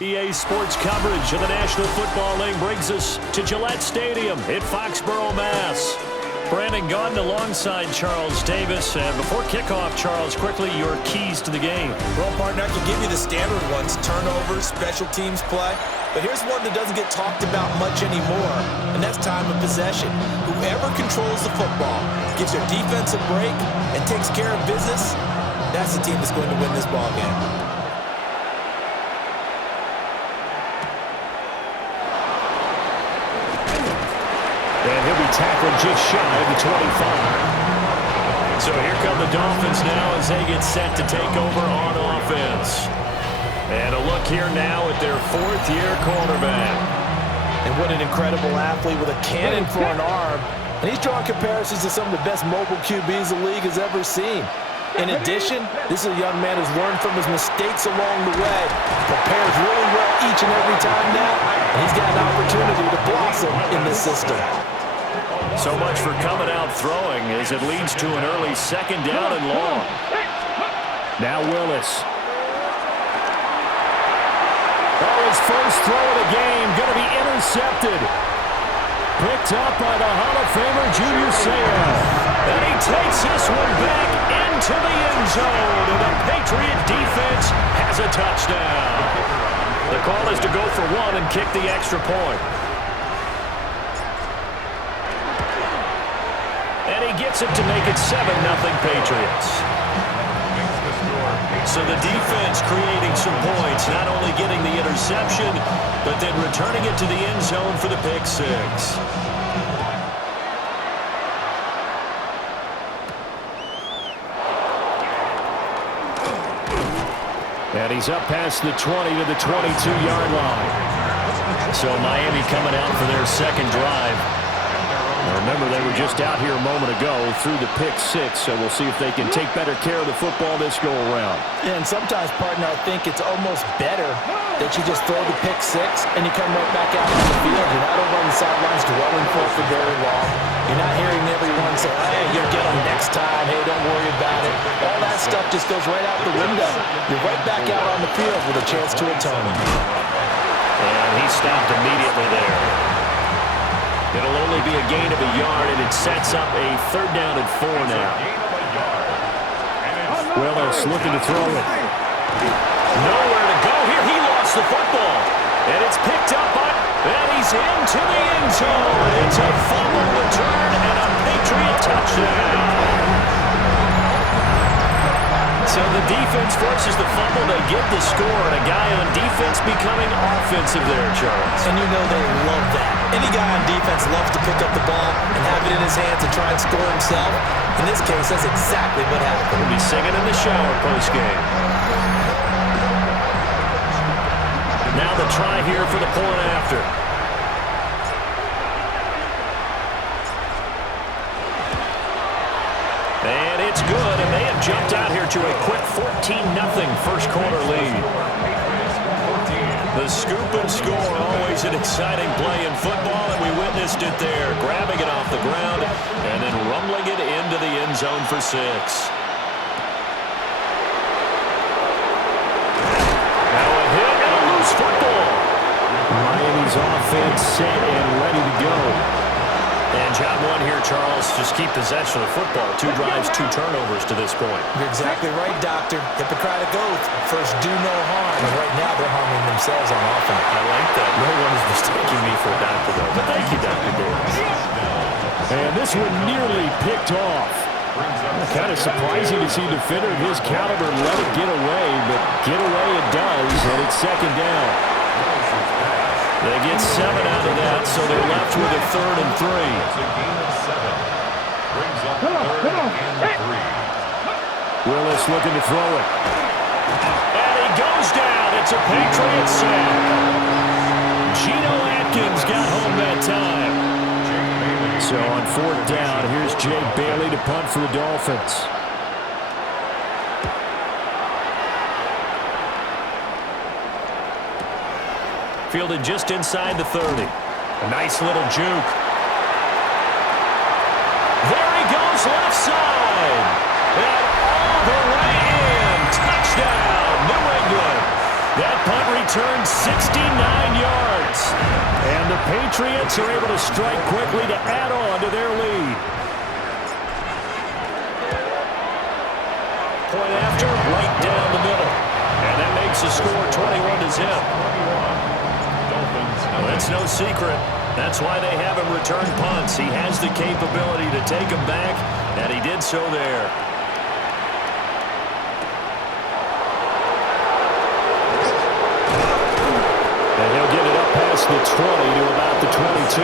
EA Sports coverage of the National Football League brings us to Gillette Stadium in Foxborough, Mass. Brandon Gaudin alongside Charles Davis. And before kickoff, Charles, quickly your keys to the game. Well, partner, I can give you the standard ones, turnovers, special teams play. But here's one that doesn't get talked about much anymore, and that's time of possession. Whoever controls the football, gives their defense a break, and takes care of business, that's the team that's going to win this ball game. And he'll be tackled just shy of the 25. So here come the Dolphins now as they get set to take over on offense. And a look here now at their fourth-year quarterback. And what an incredible athlete with a cannon for an arm. And he's drawing comparisons to some of the best mobile QBs the league has ever seen. In addition, this is a young man who's learned from his mistakes along the way, prepares really well each and every time now, and he's got an opportunity to blossom in this system. So much for coming out throwing as it leads to an early second down and long. Now Willis. Oh, his first throw of the game going to be intercepted. Picked up by the Hall of Famer Junior Seau. And he takes this one back into the end zone. And the Patriot defense has a touchdown. The call is to go for one and kick the extra point. And he gets it to make it 7-0 Patriots. So the defense creating some points, not only getting the interception, but then returning it to the end zone for the pick six. And he's up past the 20 to the 22-yard line. So Miami coming out for their second drive. Remember, they were just out here a moment ago through the pick six, so we'll see if they can take better care of the football this go-around. Yeah, and sometimes, partner, I think it's almost better that you just throw the pick six and you come right back out on the field. You're not over on the sidelines dwelling for very long. You're not hearing everyone say, hey, you'll get them next time. Hey, don't worry about it. All that stuff just goes right out the window. You're right back out on the field with a chance to atone. And he stopped immediately there. It'll only be a gain of a yard, and it sets up a 3rd down and 4 now. Willis looking to throw it. Nowhere to go here. He lost the football. And it's picked up and he's into the end zone. It's a fumble return and a Patriot touchdown. So the defense forces the fumble. They get the score, and a guy on defense becoming offensive there, Charles. And you know they love that. Any guy on defense loves to pick up the ball and have it in his hands and try and score himself. In this case, that's exactly what happened. He'll be singing in the shower post-game. Now the try here for the point after. And it's good, and they have jumped out here to a quick 14-0 first quarter lead. The scoop and score, always an exciting play in football, and we witnessed it there, grabbing it off the ground and then rumbling it into the end zone for 6. Now a hit and a loose football. Miami's offense set and ready to go. And job one here, Charles, just keep possession of the football. 2 drives, 2 turnovers to this point. You're exactly right, Doctor. Hippocratic oath. First, do no harm. And right now, they're harming themselves on offense. I like that. No one is mistaking me for a doctor, though. But thank you, Dr. Davis. And this one nearly picked off. Kind of surprising to see a defender of his caliber let it get away, but get away it does, and it's 2nd down. They get 7 out of that, so they're left with a 3rd and 3. Willis looking to throw it. And he goes down. It's a Patriot sack. Geno Atkins got home that time. So on 4th down, here's Jay Bailey to punt for the Dolphins. Fielded just inside the 30. A nice little juke. There he goes, left side. And all the way in. Touchdown, New England. That punt returns 69 yards. And the Patriots are able to strike quickly to add on to their lead. Point after, right down the middle. And that makes the score 21-0. Well, that's no secret. That's why they have him return punts. He has the capability to take them back, and he did so there. And he'll get it up past the 20 to about the 22.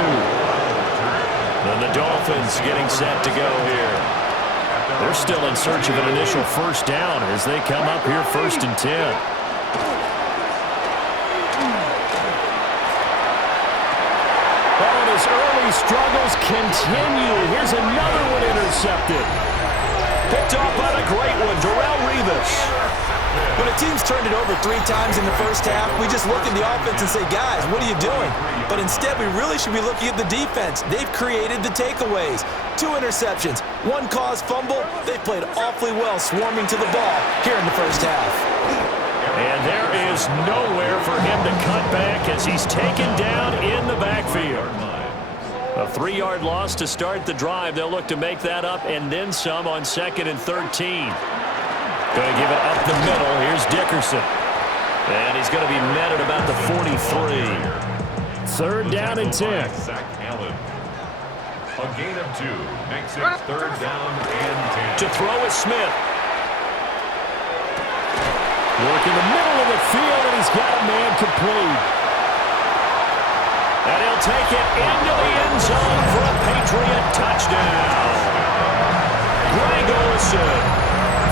And the Dolphins getting set to go here. They're still in search of an initial first down as they come up here 1st and 10. Oh, his early struggles continue. Here's another one intercepted. Picked off by a great one, Darrelle Revis. When a team's turned it over 3 times in the first half, we just look at the offense and say, guys, what are you doing? But instead, we really should be looking at the defense. They've created the takeaways. 2 interceptions, 1 caused fumble. They've played awfully well swarming to the ball here in the first half. And there is nowhere for him to cut back as he's taken down in the backfield. A 3-yard loss to start the drive. They'll look to make that up and then some on 2nd and 13. Going to give it up the middle. Here's Dickerson. And he's going to be met at about the 43. 3rd down and 10. A gain of 2 makes it 3rd down and 10. To throw is Smith. Work in the middle of the field, and he's got a man complete. And he'll take it into the end zone for a Patriot touchdown. Greg Olsen,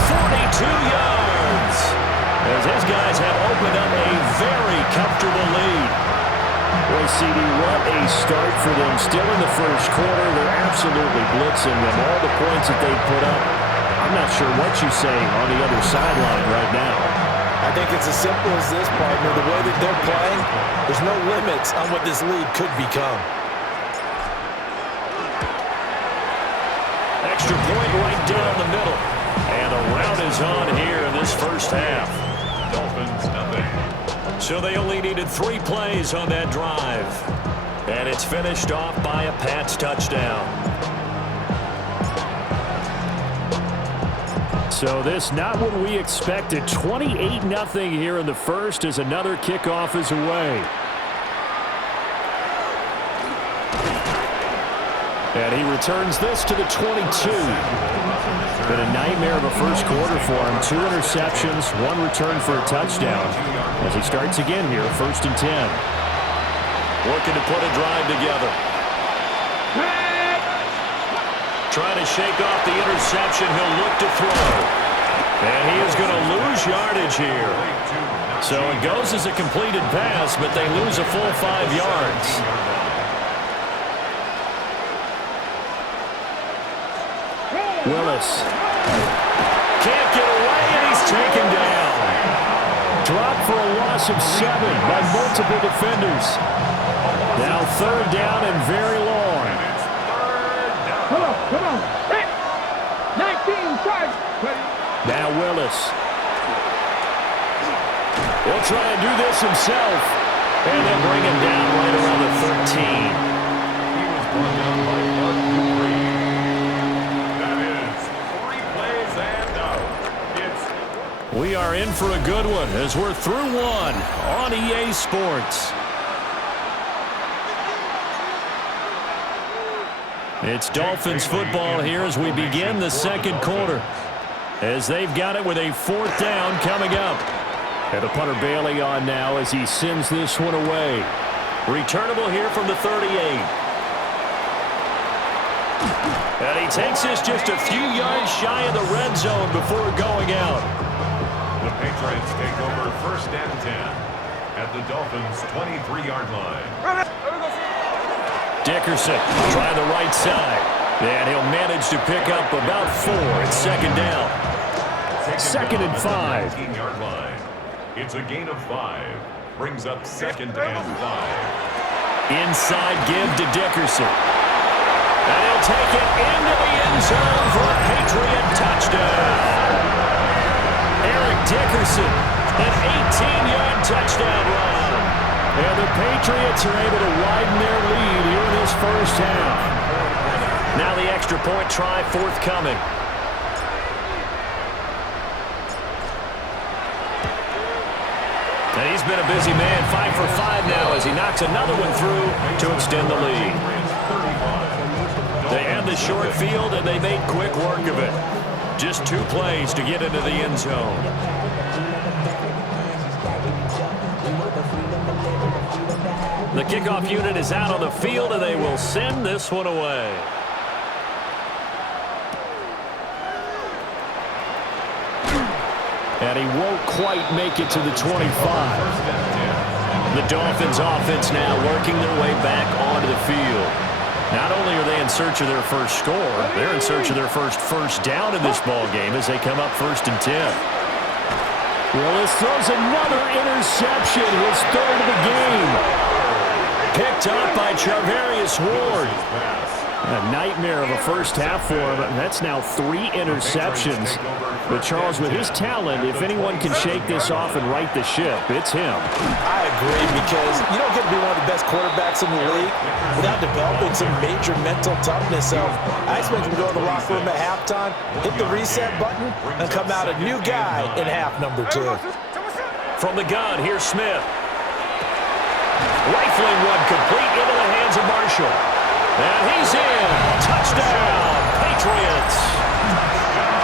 42 yards. As his guys have opened up a very comfortable lead. Boy, CD, what a start for them. Still in the first quarter, they're absolutely blitzing them. All the points that they put up, I'm not sure what you say on the other sideline right now. I think it's as simple as this, partner. The way that they're playing, there's no limits on what this lead could become. Extra point right down the middle. And a rout is on here in this first half. Dolphins, nothing. So they only needed 3 plays on that drive. And it's finished off by a Pats touchdown. So this not what we expected. 28-0 here in the first as another kickoff is away. And he returns this to the 22. Been a nightmare of a first quarter for him. 2 interceptions, 1 return for a touchdown. As he starts again here, 1st and 10. Looking to put a drive together. Trying to shake off the interception. He'll look to throw. And he is going to lose yardage here. So it goes as a completed pass, but they lose a full 5 yards. Willis can't get away, and he's taken down. Dropped for a loss of 7 by multiple defenders. Now 3rd down and very long. Come on. 19 charge. Now Willis. He'll try and do this himself. And they'll bring him down right around the 13. He was brought down by Mark Dupree. That is 3 plays and out. We are in for a good one as we're through 1 on EA Sports. It's Dolphins football here as we begin the second quarter. As they've got it with a 4th down coming up. And the punter Bailey on now as he sends this one away. Returnable here from the 38. And he takes this just a few yards shy of the red zone before going out. The Patriots take over 1st and 10 at the Dolphins' 23-yard line. Dickerson trying the right side. And he'll manage to pick up about 4 at 2nd down. 2nd and 5. 19-yard line. It's a gain of 5. Brings up 2nd and 5. Inside give to Dickerson. And he'll take it into the end zone for a Patriot touchdown. Eric Dickerson, an 18-yard touchdown run. And the Patriots are able to widen their lead here in this first half. Now the extra point try forthcoming. And he's been a busy man, 5 for 5 now as he knocks another one through to extend the lead. They had the short field, and they made quick work of it. Just 2 plays to get into the end zone. The kickoff unit is out on the field, and they will send this one away. And he won't quite make it to the 25. The Dolphins offense now working their way back onto the field. Not only are they in search of their first score, they're in search of their first down in this ball game as they come up 1st and 10. Willis throws another interception, his 3rd of the game. Picked up by Charvarius Ward. A nightmare of a first half for him, and that's now 3 interceptions. But Charles, with his talent, if anyone can shake this off and right the ship, it's him. I agree, because you don't get to be one of the best quarterbacks in the league without developing some major mental toughness. So I expect him to go to the locker room at halftime, hit the reset button, and come out a new guy in half number 2. From the gun, here's Smith. Rifling one complete into the hands of Marshall. And he's in. Touchdown, Patriots.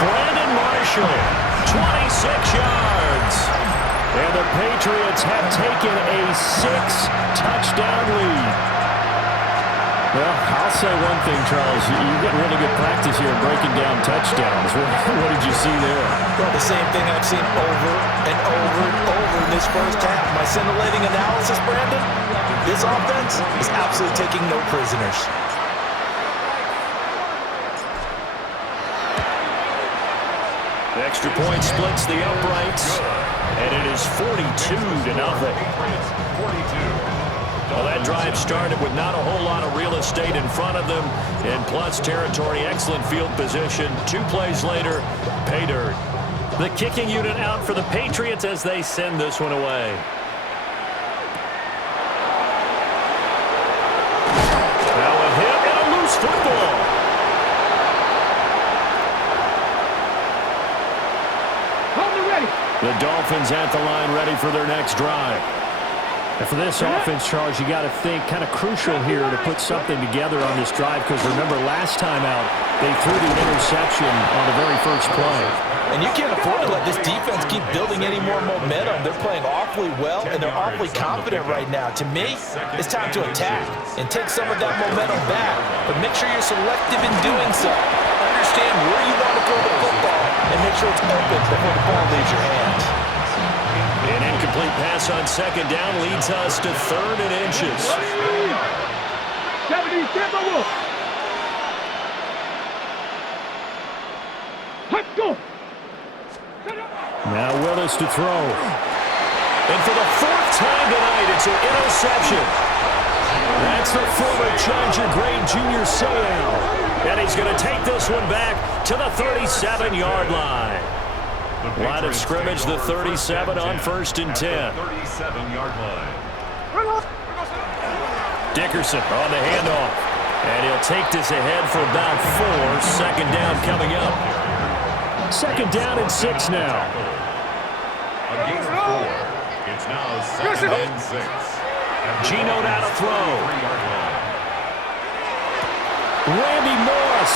Brandon Marshall, 26 yards. And the Patriots have taken a 6-touchdown lead. Well, I'll say one thing, Charles. You get really good practice here in breaking down touchdowns. What did you see there? Well, the same thing I've seen over and over and over in this first half. My scintillating analysis, Brandon, this offense is absolutely taking no prisoners. The extra point splits the uprights, and it is 42-0. Well, that drive started with not a whole lot of real estate in front of them, and plus territory, excellent field position. 2 plays later, pay dirt. The kicking unit out for the Patriots as they send this one away. Now a hit and a loose football. The Dolphins at the line ready for their next drive. And for this offense, Charles, you got to think kind of crucial here to put something together on this drive, because remember last time out they threw the interception on the very first play. And you can't afford to let this defense keep building any more momentum. They're playing awfully well, and they're awfully confident right now. To me, it's time to attack and take some of that momentum back. But make sure you're selective in doing so. Understand where you want to throw the football and make sure it's open before the ball leaves your hands. An incomplete pass on 2nd down leads us to 3rd and inches. 77. Let's go. Now Willis to throw. And for the 4th time tonight, it's an interception. That's the former Charger great Junior Seau. And he's going to take this one back to the 37-yard line. Line of scrimmage, the 37 on 1st and 10. 37-yard line. Dickerson on the handoff. And he'll take this ahead for about 4. 2nd down coming up. 2nd down and 6 now. A gain of 4. It's now 2nd and 6. Geno now to throw. 3-yard line. Randy Moss.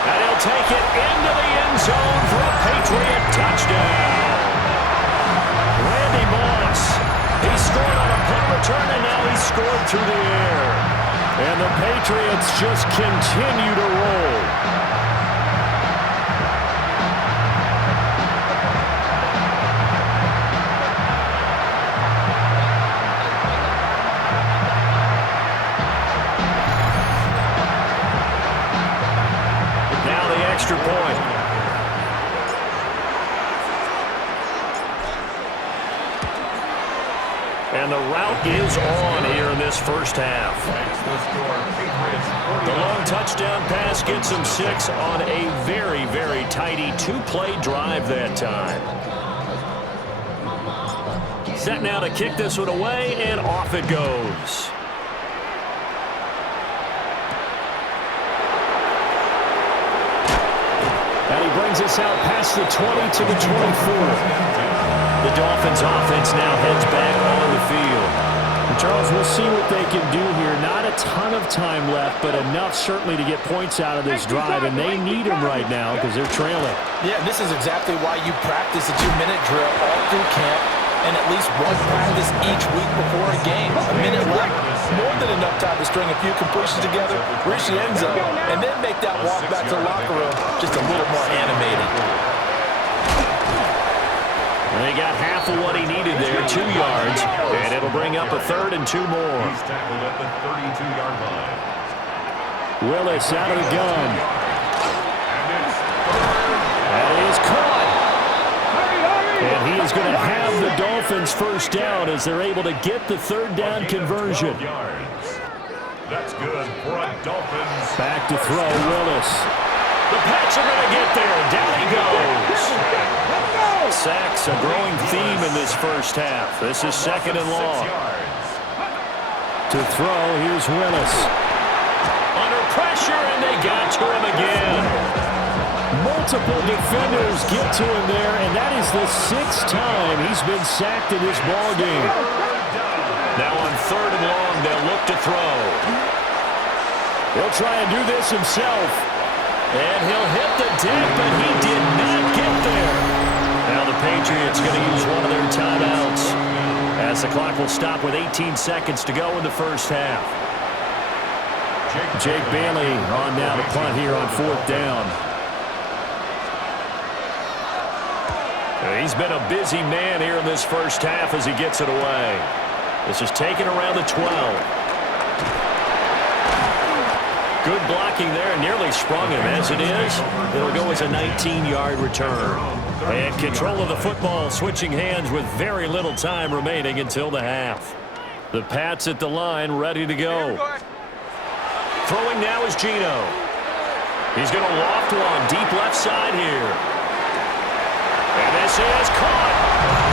And he'll take it into the end zone for a Patriot touchdown. Randy Moss. He scored on a punt return, and now he's scored through the air. And the Patriots just continue to roll. Extra point. And the route is on here in this first half. The long touchdown pass gets him 6 on a very, very tidy 2-play drive that time. Set now to kick this one away, and off it goes. And he brings us out past the 20 to the 24. The Dolphins offense now heads back on the field. And Charles, we'll see what they can do here. Not a ton of time left, but enough certainly to get points out of this drive, and they need them right now because they're trailing. Yeah, this is exactly why you practice a 2-minute drill all through camp and at least one practice each week before a game. A minute left, more than enough time to string a few completions together, reach the end zone, and then make that walk back to the locker room just a little more animated. And they got half of what he needed there, 2 yards, and it'll bring up a 3rd and 2 more. He's tackled at the 32-yard line. Willis out of the gun. And it's That is caught. And he is going to have the Dolphins first down as they're able to get the 3rd down conversion. That's good for a Dolphins. Back to throw, Willis. The Pats are going to get there. Down he goes. Sacks, a growing theme in this first half. This is 2nd and long. To throw, here's Willis. Under pressure, and they got to him again. Multiple defenders get to him there, and that is the 6th time he's been sacked in this ballgame. Now on 3rd and long, they'll look to throw. He'll try and do this himself. And he'll hit the deck, but he did not get there. Now the Patriots going to use one of their timeouts as the clock will stop with 18 seconds to go in the first half. Jake Bailey on now to punt here on 4th down. He's been a busy man here in this first half as he gets it away. This is taken around the 12. Good blocking there, nearly sprung him. As it is, it'll go as a 19-yard return. And control of the football switching hands with very little time remaining until the half. The Pats at the line ready to go. Throwing now is Geno. He's going to loft one deep left side here. And this is caught.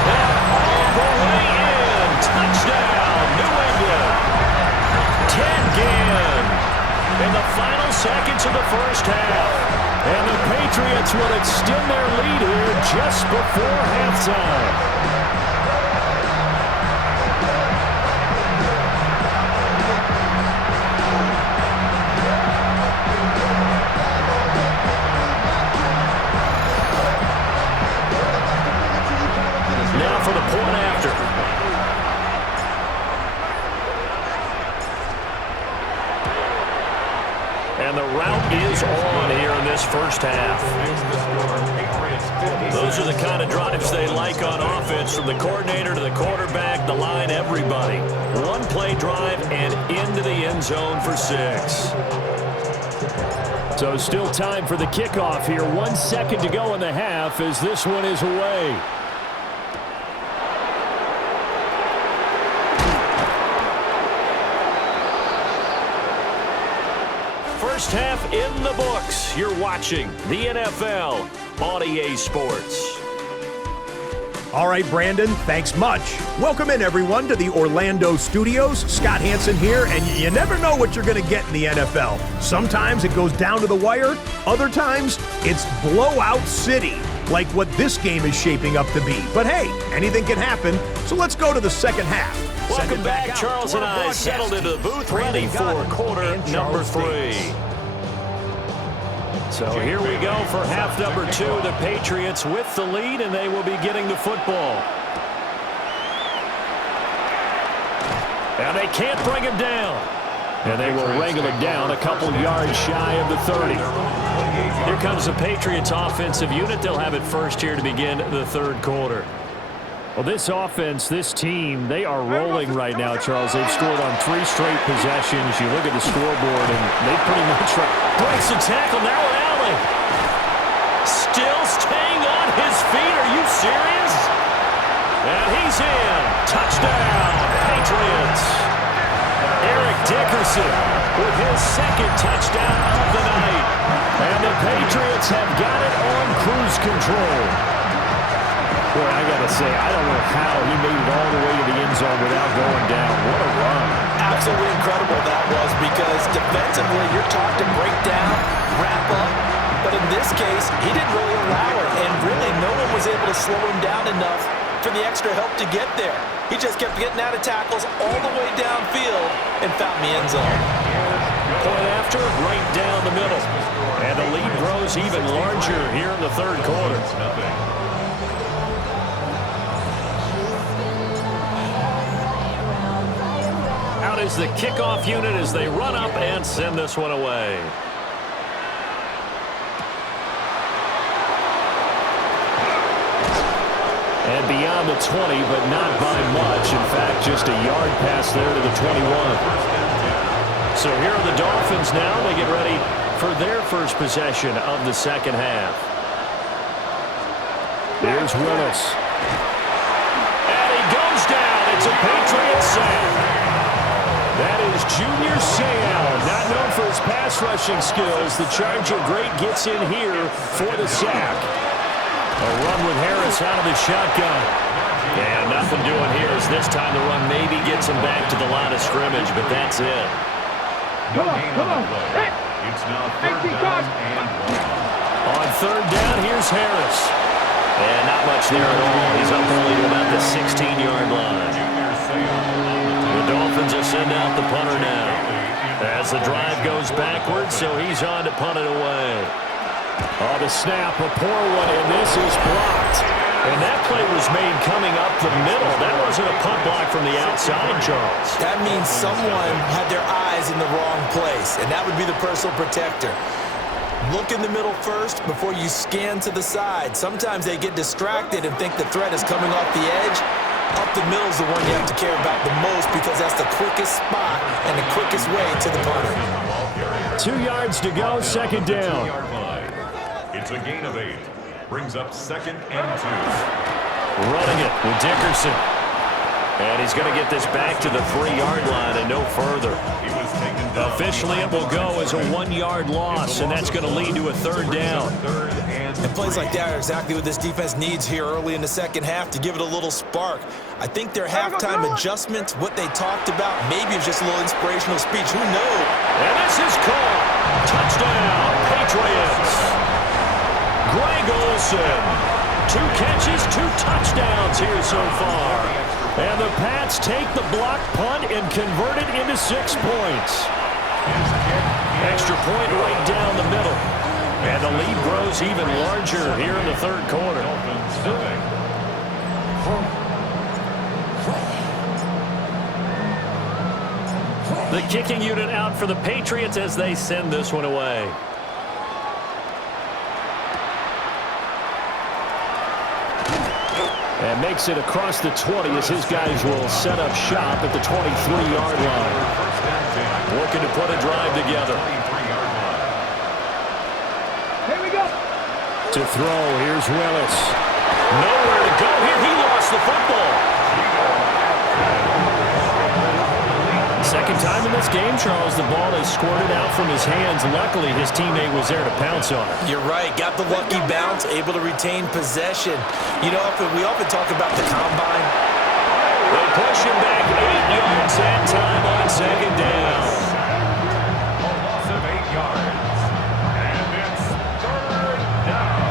And all the way in. Touchdown, New England. Ted Ginn in the final seconds of the first half. And the Patriots will extend their lead here just before halftime. Now for the point after. And the route is on here in this first half. Those are the kind of drives they like on offense, from the coordinator to the quarterback, the line, everybody. One-play drive and into the end zone for 6. So still time for the kickoff here. 1 second to go in the half as this one is away. First half in the books. You're watching the NFL on EA Sports. All right, Brandon, thanks much. Welcome in, everyone, to the Orlando studios. Scott Hansen here, and you never know what you're going to get in the NFL. Sometimes it goes down to the wire. Other times, it's blowout city, like what this game is shaping up to be. But hey, anything can happen, so let's go to the second half. Welcome back. Charles and I settled into the booth, ready for quarter number 3. So here we go for half number 2. The Patriots with the lead, and they will be getting the football. And they can't bring him down. And they will wrangle him down a couple yards shy of the 30. Here comes the Patriots offensive unit. They'll have it first here to begin the 3rd quarter. Well, this offense, this team, they are rolling right now, Charles. They've scored on 3 straight possessions. You look at the scoreboard, and they pretty much breaks the tackle. Now Allen still staying on his feet. Are you serious? And he's in. Touchdown, Patriots. Eric Dickerson with his 2nd touchdown of the night. And the Patriots have got it on cruise control. Boy, I got to say, I don't know how he made it all the way to the end zone without going down. What a run. Absolutely incredible that was, because defensively you're taught to break down, wrap up, but in this case, he didn't really allow it, and really no one was able to slow him down enough for the extra help to get there. He just kept getting out of tackles all the way downfield and found the end zone. Point after, right down the middle. And the lead grows even larger here in the third quarter. Out is the kickoff unit as they run up and send this one away. And beyond the 20, but not by much. In fact, just a yard pass there to the 21. So here are the Dolphins now. They get ready for their first possession of the second half. Here's Willis. And he goes down. It's a Patriot sack. That is Junior Seau, not known for his pass rushing skills. The Charger great gets in here for the sack. A run with Harris out of the shotgun. And nothing doing here as this time the run maybe gets him back to the line of scrimmage, but that's it. No gain on the play. It's now third down and 1. On third down, here's Harris. And not much there at all. He's up only to about the 16-yard line. The Dolphins will send out the punter now. As the drive goes backwards, so he's on to punt it away. Oh, the snap, a poor one, and this is blocked. And that play was made coming up the middle. That wasn't a punt block from the outside, Charles. That means someone had their eyes in the wrong place, and that would be the personal protector. Look in the middle first before you scan to the side. Sometimes they get distracted and think the threat is coming off the edge. Up the middle is the one you have to care about the most, because that's the quickest spot and the quickest way to the punter. 2 yards to go, second down. It's a gain of 8. Brings up second and 2. Running it with Dickerson. And he's going to get this back to the 3-yard line and no further. He was taken down. Officially, it will go as a 1-yard loss, and that's going to lead to a third down. And plays like that are exactly what this defense needs here early in the second half to give it a little spark. I think their halftime adjustments, what they talked about, maybe it was just a little inspirational speech. Who knows? And this is caught. Touchdown, Patriots. Greg Olsen. 2 catches, 2 touchdowns here so far. And the Pats take the block punt and convert it into 6 points. Extra point right down the middle. And the lead grows even larger here in the third quarter. The kicking unit out for the Patriots as they send this one away. And makes it across the 20 as his guys will set up shop at the 23-yard line. Looking to put a drive together. Here we go. To throw, here's Willis. Nowhere to go here. He lost the football. Second time in this game, Charles, the ball is squirted out from his hands. Luckily, his teammate was there to pounce on it. You're right. Got the lucky bounce, able to retain possession. You know, we often talk about the combine. They push him back 8 yards that time on second down. A loss of 8 yards. And it's third down.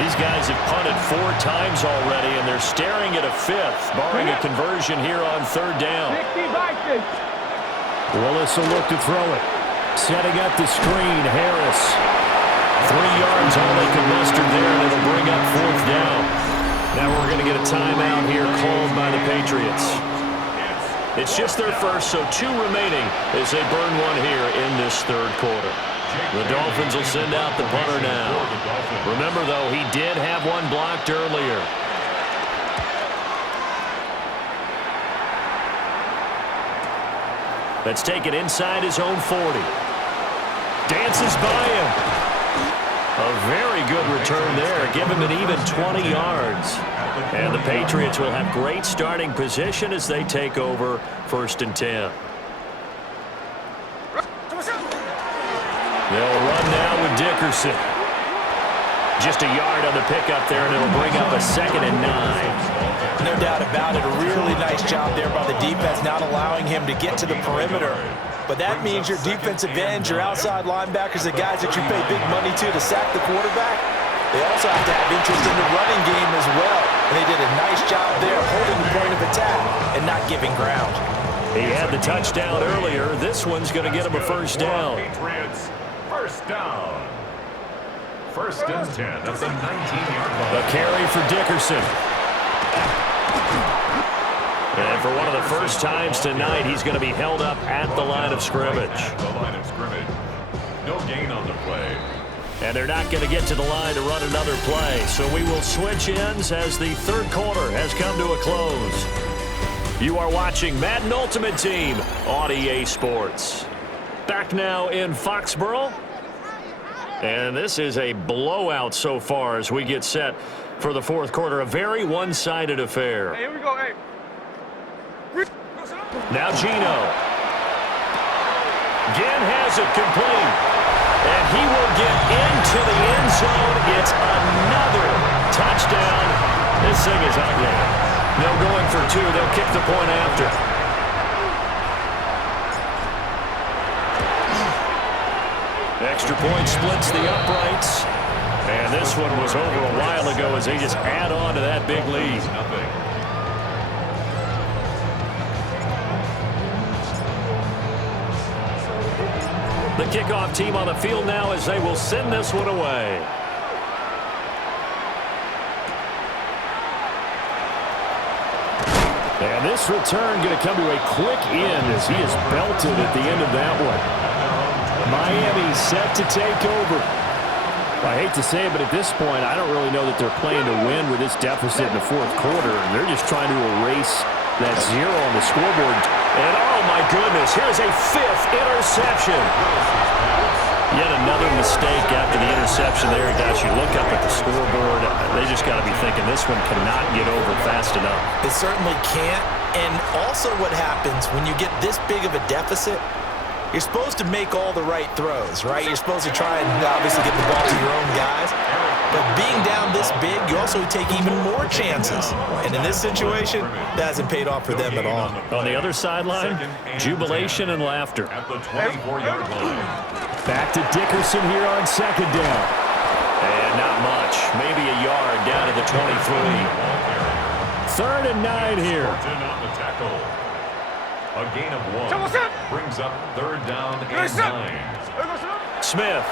These guys have punted 4 times already, and they're staring at a 5th, barring a conversion here on third down. 60 by 6. Willis will look to throw it. Setting up the screen, Harris. 3 yards, all they can muster there, and it'll bring up 4th down. Now we're going to get a timeout here called by the Patriots. It's just their first, so 2 remaining as they burn one here in this third quarter. The Dolphins will send out the punter now. Remember, though, he did have one blocked earlier. Let's take it inside his own 40. Dances by him. A very good return there. Give him an even 20 yards. And the Patriots will have great starting position as they take over 1st and 10. They'll run now with Dickerson. Just a yard on the pickup there, and it'll bring up a 2nd and 9. No doubt about it. A really nice job there by the defense, not allowing him to get to the perimeter. But that means your defensive ends, your outside linebackers, the guys that you pay big money to sack the quarterback, they also have to have interest in the running game as well. And they did a nice job there holding the point of attack and not giving ground. He had the touchdown earlier. This one's going to get him a first down. Patriots, first down. 1st and 10 at the 19-yard line. A carry for Dickerson. And for one of the first times tonight, he's going to be held up at the line of scrimmage. At the line of scrimmage. No gain on the play. And they're not going to get to the line to run another play. So we will switch ends as the third quarter has come to a close. You are watching Madden Ultimate Team on EA Sports. Back now in Foxborough. And this is a blowout so far as we get set for the fourth quarter. A very one-sided affair. Hey, here we go, hey. Now Gino. Ginn has it complete. And he will get into the end zone. It's another touchdown. This thing is ugly. No going for 2. They'll kick the point after. Extra point splits the uprights. And this one was over a while ago as they just add on to that big lead. The kickoff team on the field now as they will send this one away. And this return going to come to a quick end as he is belted at the end of that one. Miami set to take over. I hate to say it, but at this point, I don't really know that they're playing to win with this deficit in the fourth quarter. They're just trying to erase that 0 on the scoreboard. And oh my goodness, here's a 5th interception. Yet another mistake after the interception there. Guys, you look up at the scoreboard, they just got to be thinking this one cannot get over fast enough. It certainly can't. And also what happens when you get this big of a deficit, you're supposed to make all the right throws, right? You're supposed to try and obviously get the ball to your own guys. But being down this big, you also take even more chances. And in this situation, that hasn't paid off for them at all. On the other sideline, jubilation and laughter. At the 24-yard line. Back to Dickerson here on 2nd down. And not much. Maybe a yard down to the 23. 3rd and 9 here. On the tackle. A gain of 1 brings up 3rd down and 9. Smith.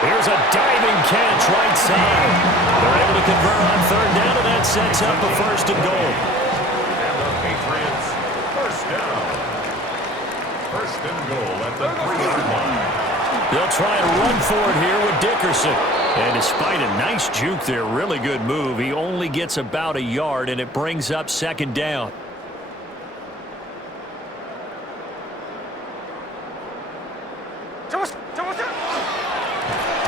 Here's a diving catch right side. They're able to convert on 3rd down, and that sets up a 1st and goal. And the Patriots, first down. 1st and goal at the 3-yard line. They'll try to run for it here with Dickerson. And despite a nice juke there, really good move, he only gets about a yard, and it brings up 2nd down.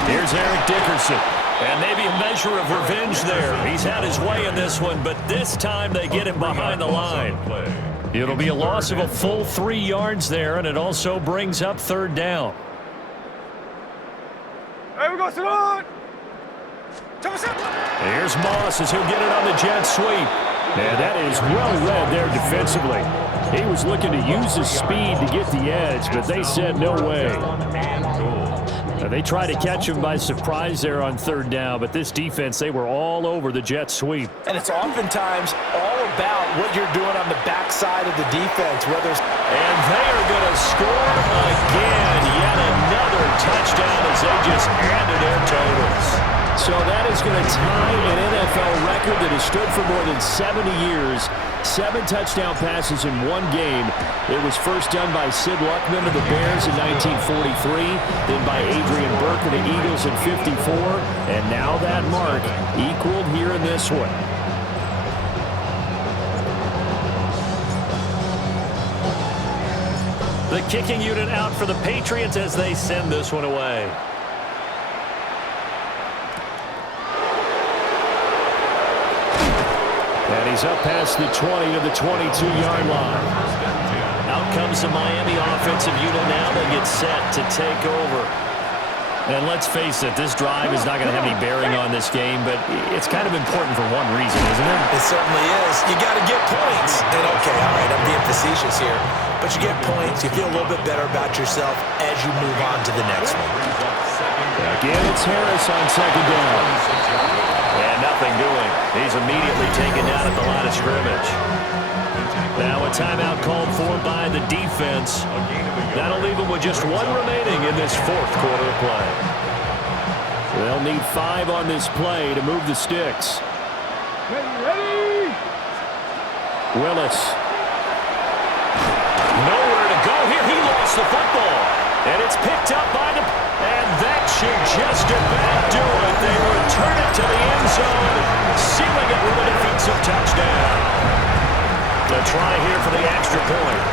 Here's Eric Dickerson. And maybe a measure of revenge there. He's had his way in this one, but this time they get him behind the line. It'll be a loss of a full 3 yards there, and it also brings up 3rd down. Hey, we go, Salon! Here's Moss as he'll get it on the jet sweep. And that is well read there defensively. He was looking to use his speed to get the edge, but they said no way. They tried to catch him by surprise there on 3rd down, but this defense, they were all over the jet sweep. And it's oftentimes all about what you're doing on the backside of the defense, whether it's... And they are going to score again. Yet another touchdown as they just add to their totals. So that is going to tie an NFL record that has stood for more than 70 years. 7 touchdown passes in 1 game. It was first done by Sid Luckman of the Bears in 1943, then by Adrian Burke of the Eagles in 54, and now that mark equaled here in this one. The kicking unit out for the Patriots as they send this one away. And he's up past the 20 to the 22-yard line. Out comes the Miami offensive unit now. They get set to take over. And let's face it, this drive is not going to have any bearing on this game, but it's kind of important for one reason, isn't it? It certainly is. You got to get points. And okay, all right, I'm being facetious here, but you get points, you feel a little bit better about yourself as you move on to the next one. Again, it's Harris on second down. And nothing doing. He's immediately taken down at the line of scrimmage. Now a timeout called for by the defense. That'll leave them with just one remaining in this fourth quarter of play. They'll need 5 on this play to move the sticks. Ready? Willis. Nowhere to go here. He lost the football. And it's picked up by the... And that should just about do it. They return it to the end zone, sealing it with a defensive touchdown. The try here for the extra point.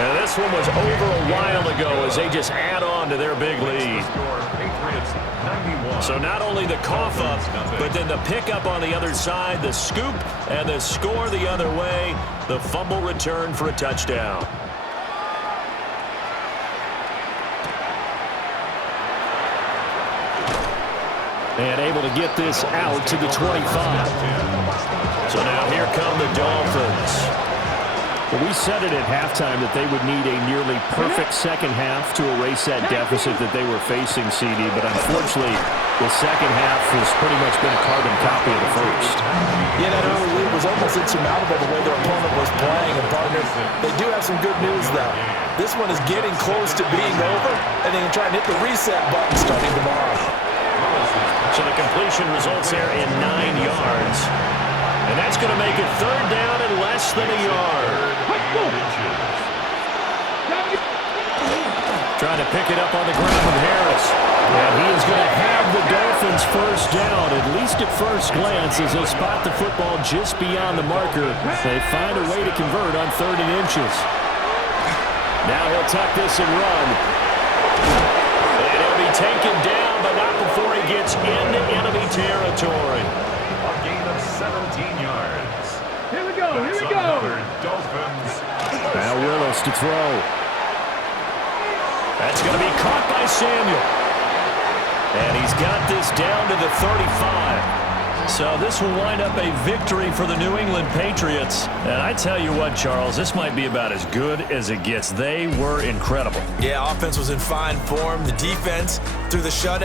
And this one was over a while ago as they just add on to their big lead. So not only the cough up, but then the pickup on the other side, the scoop, and the score the other way, the fumble return for a touchdown. And able to get this out to the 25. So now here come the Dolphins. Well, we said it at halftime that they would need a nearly perfect second half to erase that deficit that they were facing, CD. But unfortunately, the second half has pretty much been a carbon copy of the first. Yeah, that early lead was almost insurmountable the way their opponent was playing. And partner, they do have some good news, though. This one is getting close to being over, and they can try and hit the reset button starting tomorrow. So the completion results there in 9 yards. And that's going to make it third down and less than a yard. Trying to pick it up on the ground with Harris. And he is going to have the Dolphins first down, at least at first glance, as they'll spot the football just beyond the marker. They find a way to convert on 3rd and inches. Now he'll tuck this and run. And he'll be taken down, but not before he gets into enemy territory. A gain of 17 yards. Here we go, here we go. Another Dolphins. Now Willis to throw. That's going to be caught by Samuel. And he's got this down to the 35. So this will wind up a victory for the New England Patriots. And I tell you what, Charles, this might be about as good as it gets. They were incredible. Yeah, offense was in fine form. The defense, through the shutout.